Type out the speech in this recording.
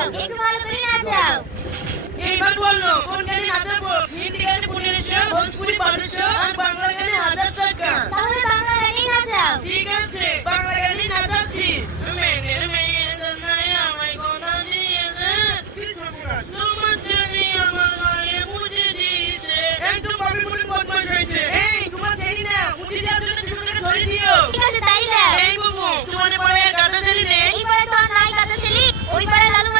নাচাও, একটু ভালো করে নাচাও। এইবার বলো কোন গানে নাচাবো? হিন্দি গানে 1500, ভোজপুরি 1200 আর বাংলা